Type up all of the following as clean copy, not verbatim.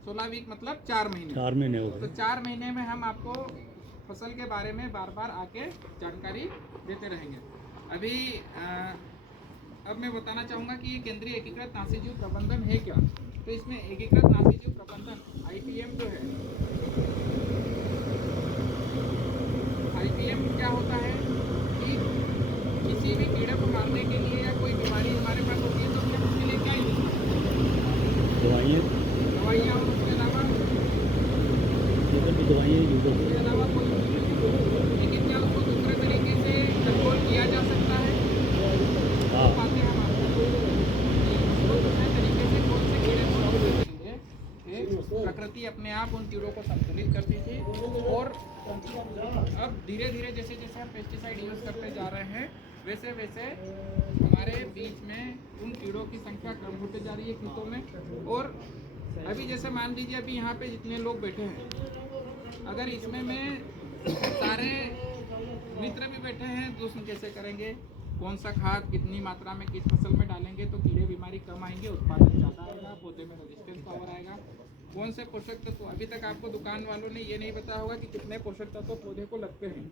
16 week मतलब 4 महीने। 4 महीने हो गए। तो 4 महीने में हम आपको फसल के बारे में बार बार आके जानकारी देते रहेंगे। अभी अब मैं बताना चाहूँगा कि ये केंद्रीय एकीकृत नाशीजीव प्रबंधन है क्या। तो इसमें एकीकृत नाशीजीव प्रबंधन IPM जो है, IPM क्या होता है कि किसी भी कीड़े को मारने के लिए या कोई बीमारी हमारे पास होती है तो हमने उसके लिए क्या यूज़ करते हैं? दवाइयाँ। और उसके अलावा उसके अलावा कोई, लेकिन क्या उसको दूसरे तरीके से कंट्रोल किया जा सकता है? पाते हैं हम आपको दूसरे तरीके से कौन से कीड़े को रोकने के लिए प्रकृति अपने आप उन कीड़ों को संतुलित करती थी। और अब धीरे धीरे जैसे जैसे हम पेस्टिसाइड यूज़ करते जा रहे हैं वैसे वैसे हमारे बीच में उन कीड़ों की संख्या कम होती जा रही है खेतों में। और अभी जैसे मान लीजिए अभी यहाँ पे जितने लोग बैठे हैं, अगर इसमें में सारे मित्र भी बैठे हैं तो उसमें कैसे करेंगे, कौन सा खाद कितनी मात्रा में किस फसल में डालेंगे तो कीड़े बीमारी कम आएंगे, उत्पादन ज़्यादा आएगा, पौधे में रेजिस्टेंस पावर आएगा। कौन से पोषक तत्व, अभी तक आपको दुकान वालों ने ये नहीं बताया होगा कि कितने पोषक तत्व पौधे को लगते हैं,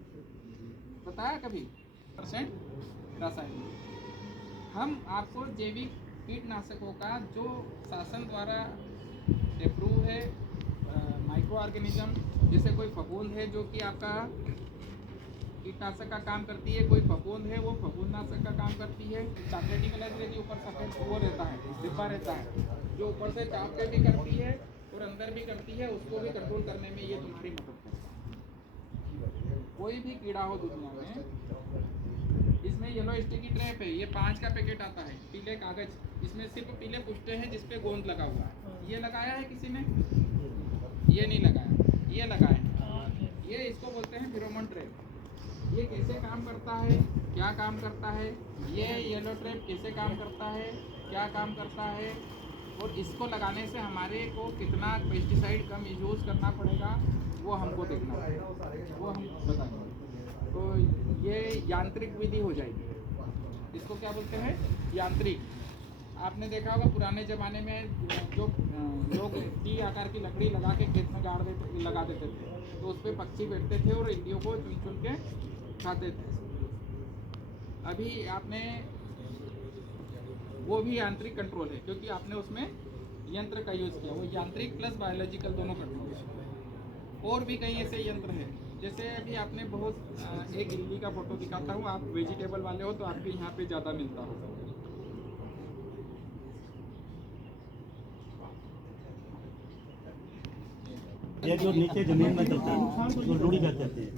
बताया कभी? % रासायनिक। हम आपको जैविक कीटनाशकों का जो शासन द्वारा अप्रूव है, माइक्रो ऑर्गेनिज्म, जैसे कोई फफूंद है जो कि आपका कीटनाशक का काम करती है, कोई फफूंद है वो फफूंदनाशक का काम करती है। चॉकलेटी कलर रहती है, ऊपर सफ़ेद वो रहता है, डिब्बा रहता है जो ऊपर से चाप के भी करती है और अंदर भी करती है, उसको भी कंट्रोल करने में ये तुम्हारी मदद करता है। कोई भी कीड़ा हो दुनिया में, इसमें येलो स्टिकी ट्रैप है, ये 5 का पैकेट आता है, पीले कागज, इसमें सिर्फ पीले पुष्टे हैं जिस पे गोंद लगा हुआ है। ये लगाया है किसी ने? ये नहीं लगाया, ये लगाया। ये इसको बोलते हैं फेरोमोन ट्रैप। ये कैसे काम करता है, क्या काम करता है, ये येलो ट्रैप कैसे काम करता है, क्या काम करता है, और इसको लगाने से हमारे को कितना पेस्टिसाइड कम यूज़ करना पड़ेगा वो हमको देखना पड़ेगा, वो हम बताएंगे। तो ये यांत्रिक विधि हो जाएगी। इसको क्या बोलते हैं? यांत्रिक। आपने देखा होगा पुराने ज़माने में जो लोग टी आकार की लकड़ी लगा के खेत में लगा देते थे तो उस पर पक्षी बैठते थे और इल्लियों को चुन चुन के खाते थे। अभी आपने वो भी यांत्रिक कंट्रोल है क्योंकि आपने उसमें यंत्र का यूज़ किया, वो यांत्रिक प्लस बायोलॉजिकल दोनों कंट्रोल है। और भी कई ऐसे यंत्र हैं, जैसे अभी आपने बहुत एक इल्ली का फोटो दिखाता हूँ, आप वेजिटेबल वाले हो तो आपके यहाँ पे ज़्यादा मिलता होगा। ये जो नीचे जमीन में चलता है तो रूढ़ी कर देते हैं।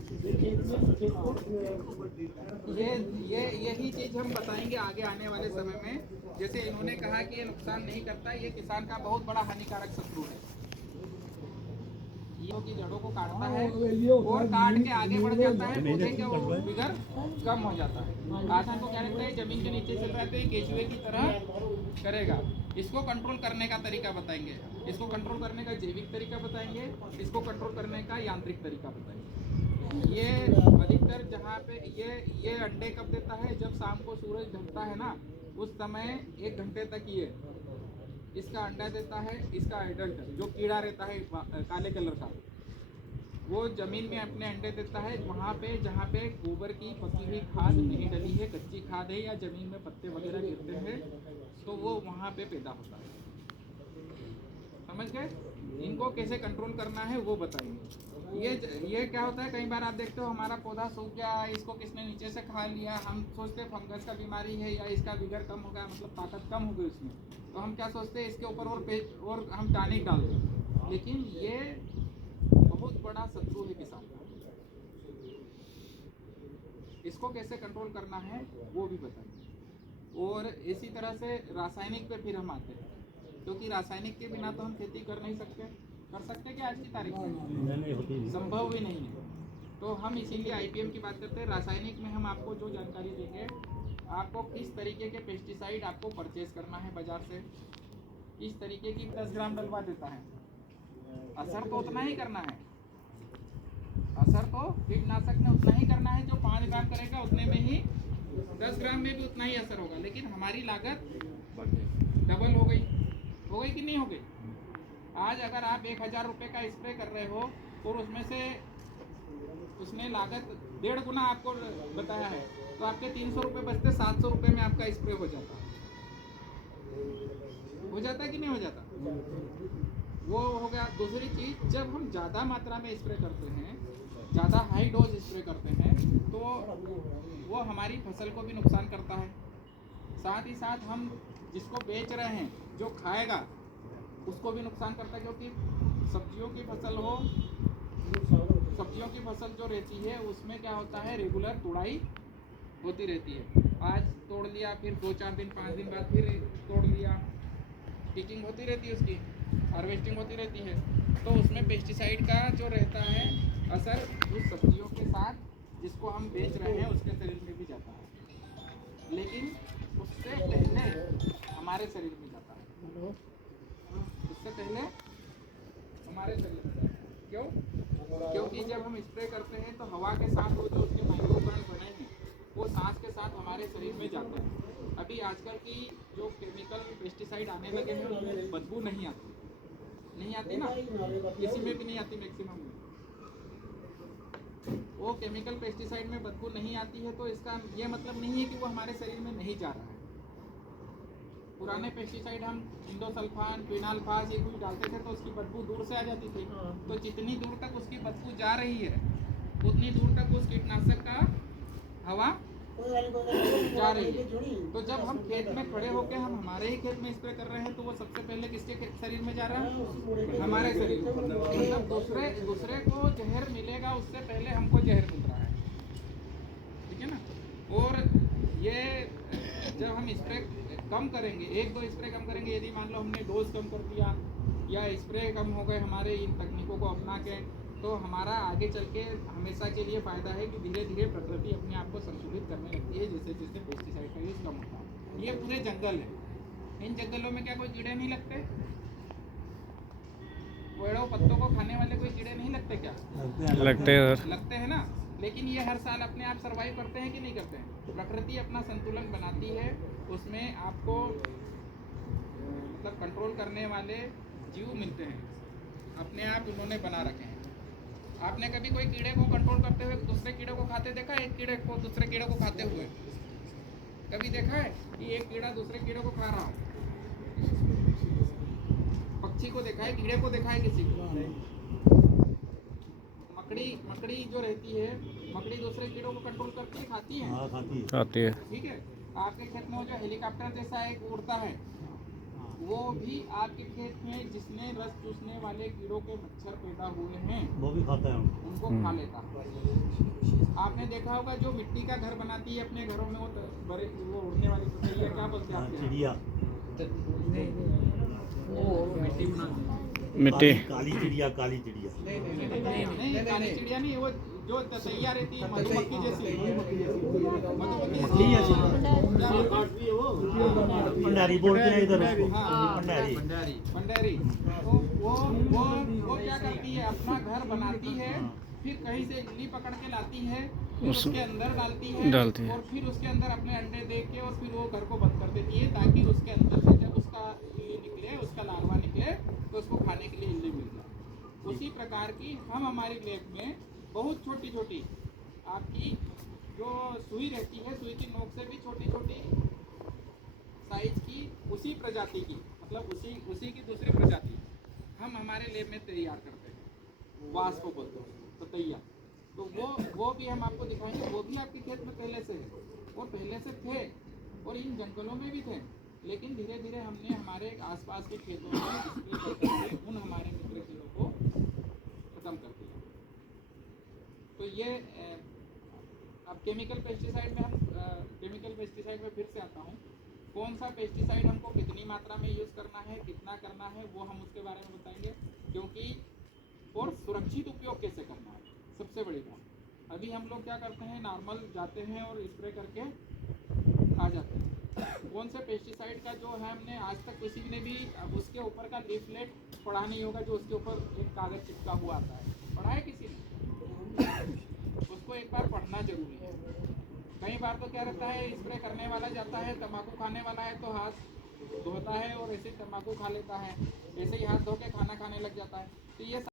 यही चीज़ हम बताएंगे आगे आने वाले समय में। जैसे इन्होंने कहा कि ये नुकसान नहीं करता, ये किसान का बहुत बड़ा हानिकारक शत्रु है। ये की जड़ों को काटता है और काट के आगे बढ़ जाता है, पौधे का वो फिगर कम हो जाता है। आसान को क्या लगता है, जमीन के नीचे चल रहा है तो ये केचुए की तरह करेगा। इसको कंट्रोल करने का तरीका बताएंगे, इसको कंट्रोल करने का जैविक तरीका बताएंगे, इसको कंट्रोल करने का यांत्रिक तरीका बताएंगे। ये अधिकतर जहाँ पे ये अंडे कब देता है, जब शाम को सूरज ढलता है ना, उस समय 1 घंटे तक ये इसका अंडा देता है। इसका एडल्ट जो कीड़ा रहता है काले कलर का, वो ज़मीन में अपने अंडे देता है वहाँ पे जहाँ पे गोबर की पकी हुई खाद नहीं डली है, कच्ची खाद है या ज़मीन में पत्ते वगैरह गिरते हैं तो वो वहाँ पे पैदा होता है। समझ गए? इनको कैसे कंट्रोल करना है वो बताएंगे। ये क्या होता है, कई बार आप देखते हो हमारा पौधा सूख गया, इसको किसने नीचे से खा लिया, हम सोचते हैं फंगस का बीमारी है या इसका विगर कम हो गया, मतलब ताकत कम हो गई उसमें, तो हम क्या सोचते हैं इसके ऊपर और हम टॉनिक डाल दें, लेकिन ये बहुत बड़ा शत्रु है किसान का। इसको कैसे कंट्रोल करना है वो भी बताएंगे। और इसी तरह से रासायनिक पे फिर हम आते हैं, क्योंकि रासायनिक के बिना तो हम खेती कर नहीं सकते। कर सकते क्या आज की तारीख में? संभव भी नहीं है। तो हम इसीलिए IPM की बात करते हैं। रासायनिक में हम आपको जो जानकारी देंगे, आपको किस तरीके के पेस्टिसाइड आपको परचेज करना है बाजार से, इस तरीके की 10 ग्राम डलवा देता है, असर तो उतना ही करना है, असर तो कीटनाशक ने उतना ही करना है, जो 5 ग्राम करेगा उतने में ही 10 ग्राम में भी उतना ही असर होगा, लेकिन हमारी लागत डबल हो गई कि नहीं हो गई? आज अगर आप 1000 रुपये का स्प्रे कर रहे हो और उसमें से उसने लागत 1.5 गुना आपको बताया है, तो आपके 300 रुपये बचते 700 रुपये में आपका स्प्रे हो जाता है कि नहीं हो जाता? वो हो गया। दूसरी चीज़, जब हम ज़्यादा मात्रा में स्प्रे करते हैं, ज़्यादा हाई डोज स्प्रे करते हैं, तो वो हमारी फसल को भी नुकसान करता है। साथ ही साथ हम जिसको बेच रहे हैं, जो खाएगा उसको भी नुकसान करता है, क्योंकि सब्जियों की फसल हो, सब्जियों की फसल जो रहती है उसमें क्या होता है, रेगुलर तुड़ाई होती रहती है। आज तोड़ लिया, फिर 2-4 दिन 5 दिन बाद फिर तोड़ लिया, पिकिंग होती रहती है, उसकी हार्वेस्टिंग होती रहती है। तो उसमें पेस्टिसाइड का जो रहता है असर उस सब्जियों के साथ जिसको हम बेच रहे हैं उसके शरीर में भी जाता है, लेकिन उससे पहले हमारे शरीर में जाता है, उससे पहले हमारे शरीर में जाता है। क्यों? क्योंकि जब हम स्प्रे करते हैं तो हवा के साथ वो जो उसके माइक्रोकण बने हैं वो सांस के साथ हमारे शरीर में जाते हैं। अभी आजकल की जो केमिकल पेस्टिसाइड आने लगे हैं उनमें बदबू नहीं आती ना, किसी में भी नहीं आती, मैक्सिमम में वो केमिकल पेस्टिसाइड में बदबू नहीं आती है। तो इसका ये मतलब नहीं है कि वो हमारे शरीर में नहीं जा रहा है। पुराने पेस्टिसाइड हम इंडोसल्फान, फिनाल्फास ये कुछ डालते थे तो उसकी बदबू दूर से आ जाती थी। तो जितनी दूर तक उसकी बदबू जा रही है उतनी दूर तक उस कीटनाशक का हवा जा रही है। तो जब हम खेत में खड़े होकर हम हमारे ही खेत में स्प्रे कर रहे हैं तो वो सबसे पहले किसके शरीर में जा रहा है? हमारे शरीर में। मतलब दूसरे को जहर मिलेगा उससे पहले हमको जहर मिल रहा है, ठीक है ना। और ये जब हम स्प्रे कम करेंगे, 1-2 स्प्रे कम करेंगे, यदि मान लो हमने डोज कम कर दिया या स्प्रे कम हो गए हमारे इन तकनीकों को अपना के, तो हमारा आगे चल के हमेशा के लिए फ़ायदा है कि धीरे धीरे प्रकृति अपने आप को संतुलित करने लगती है जैसे जैसे पेस्टिसाइड का यूज़ कम होता है। ये पूरे जंगल है, इन जंगलों में क्या कोई कीड़े नहीं लगते? पेड़ों पत्तों को खाने वाले कोई कीड़े नहीं लगते क्या? लगते हैं ना। लेकिन ये हर साल अपने आप सर्वाइव करते हैं कि नहीं करते हैं? प्रकृति अपना संतुलन बनाती है, उसमें आपको मतलब कंट्रोल करने वाले जीव मिलते हैं, अपने आप उन्होंने बना रखे हैं। आपने कभी कोई कीड़े को कंट्रोल करते हुए दूसरे कीड़े को खाते देखा है? एक कीड़े को दूसरे कीड़े को खाते हुए कभी देखा है कि एक कीड़ा दूसरे कीड़े को खा रहा है? पक्षी को देखा है, कीड़े को देखा है किसी को? मकड़ी जो रहती है, मकड़ी दूसरे कीड़ों को कंट्रोल करती है, खाती है? हाँ, खाती है। ठीक है। आपके खेत में जो हेलीकॉप्टर जैसा एक उड़ता है, वो भी आपके खेत में जिसने रस चूसने वाले कीड़ों के मच्छर पैदा हुए हैं वो भी खाता है, उनको खा लेता है। आपने देखा होगा जो मिट्टी का घर बनाती है अपने घरों में, वो उड़ने वाली ततैया, क्या बोलते हैं? चिड़िया। मिट्टी बनाती है, मिट्टी काली चिड़िया। नहीं, काली चिड़िया नहीं, वो जो ततैया रहती है मधुमक्खी जैसी, भंडारी बोलते हैं इधर उसको। भंडारी। तो वो क्या करती है, अपना घर बनाती है, फिर कहीं से इल्ली पकड़ के लाती है, फिर उसके अंदर डालती है और फिर उसके अंदर अपने अंडे दे के और फिर वो घर को बंद कर देती है ताकि उसके अंदर से जब उसका इल्ली निकले, उसका लार्वा निकले तो उसको खाने के लिए इल्ली मिल जाए। उसी प्रकार की हम हमारी लैब में बहुत छोटी छोटी आपकी जो सुई रहती है, सुई की नोक से भी छोटी छोटी साइज की उसी प्रजाति की, मतलब उसी की दूसरी प्रजाति हम हमारे लैब में तैयार करते हैं। वास को बोलते हैं ततैया। तो वो भी हम आपको दिखाएंगे, वो भी आपके खेत में पहले से है और पहले से थे और इन जंगलों में भी थे, लेकिन धीरे धीरे हमने हमारे आसपास के खेतों में स्प्रे करके उन हमारे मित्र कीड़ों को खत्म कर दिया। तो ये अब केमिकल पेस्टिसाइड में फिर से आता हूँ। कौन सा पेस्टिसाइड हमको कितनी मात्रा में यूज़ करना है, कितना करना है, वो हम उसके बारे में बताएंगे, क्योंकि और सुरक्षित उपयोग कैसे करना है, सबसे बड़ी बात। अभी हम लोग क्या करते हैं, नॉर्मल जाते हैं और स्प्रे करके आ जाते हैं। कौन से पेस्टिसाइड का जो है हमने आज तक किसी ने भी उसके ऊपर का लीफलेट पढ़ा नहीं होगा, जो उसके ऊपर एक कागज़ चिपका हुआ आता है, पढ़ा है किसी ने? उसको एक बार पढ़ना जरूरी है। कई बार तो क्या रहता है, स्प्रे करने वाला जाता है, तंबाकू खाने वाला है तो हाथ धोता है और ऐसे ही तम्बाकू खा लेता है, ऐसे ही हाथ धो के खाना खाने लग जाता है। तो ये